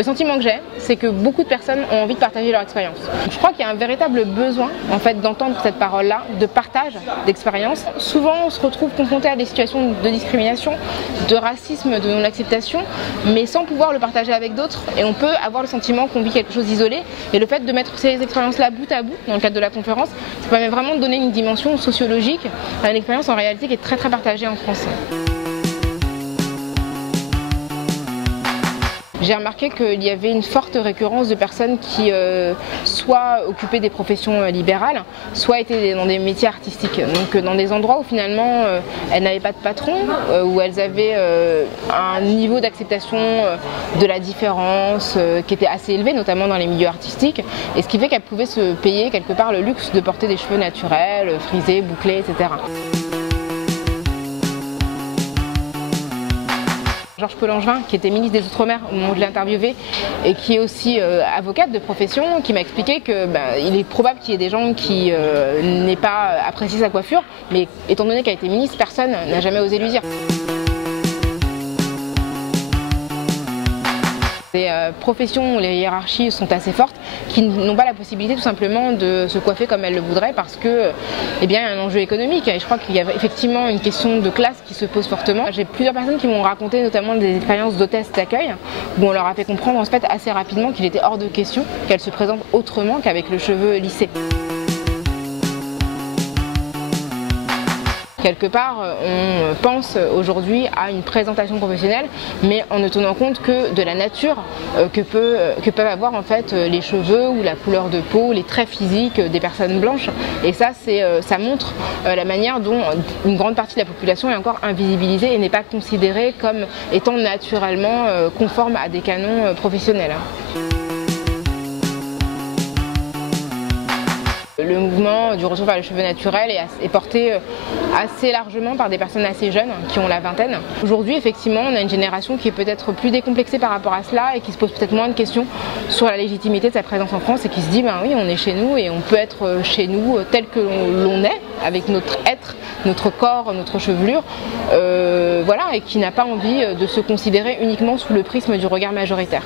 Le sentiment que j'ai, c'est que beaucoup de personnes ont envie de partager leur expérience. Je crois qu'il y a un véritable besoin en fait, d'entendre cette parole-là, de partage d'expérience. Souvent, on se retrouve confronté à des situations de discrimination, de racisme, de non-acceptation, mais sans pouvoir le partager avec d'autres. Et on peut avoir le sentiment qu'on vit quelque chose d'isolé. Et le fait de mettre ces expériences-là bout à bout, dans le cadre de la conférence, ça permet vraiment de donner une dimension sociologique à une expérience en réalité qui est très partagée en France. J'ai remarqué qu'il y avait une forte récurrence de personnes qui soit occupaient des professions libérales, soit étaient dans des métiers artistiques. Donc dans des endroits où finalement elles n'avaient pas de patron, où elles avaient un niveau d'acceptation de la différence qui était assez élevé, notamment dans les milieux artistiques. Et ce qui fait qu'elles pouvaient se payer quelque part le luxe de porter des cheveux naturels, frisés, bouclés, etc. Georges Paul-Langevin, qui était ministre des Outre-mer au moment où je l'ai interviewé et qui est aussi avocate de profession, qui m'a expliqué qu'il est probable qu'il y ait des gens qui n'aient pas apprécié sa coiffure, mais étant donné qu'elle a été ministre, personne n'a jamais osé lui dire. Des professions où les hiérarchies sont assez fortes, qui n'ont pas la possibilité tout simplement de se coiffer comme elles le voudraient parce que, eh bien, il y a un enjeu économique et je crois qu'il y a effectivement une question de classe qui se pose fortement. J'ai plusieurs personnes qui m'ont raconté notamment des expériences d'hôtesse d'accueil où on leur a fait comprendre en fait assez rapidement qu'il était hors de question qu'elles se présentent autrement qu'avec le cheveu lissé. Quelque part, on pense aujourd'hui à une présentation professionnelle, mais en ne tenant compte que de la nature que peuvent avoir en fait les cheveux ou la couleur de peau, les traits physiques des personnes blanches. Et ça, ça montre la manière dont une grande partie de la population est encore invisibilisée et n'est pas considérée comme étant naturellement conforme à des canons professionnels. Le mouvement du retour vers les cheveux naturels est porté assez largement par des personnes assez jeunes qui ont la vingtaine. Aujourd'hui, effectivement, on a une génération qui est peut-être plus décomplexée par rapport à cela et qui se pose peut-être moins de questions sur la légitimité de sa présence en France et qui se dit, ben oui, on est chez nous et on peut être chez nous tel que l'on est, avec notre être, notre corps, notre chevelure, voilà, et qui n'a pas envie de se considérer uniquement sous le prisme du regard majoritaire.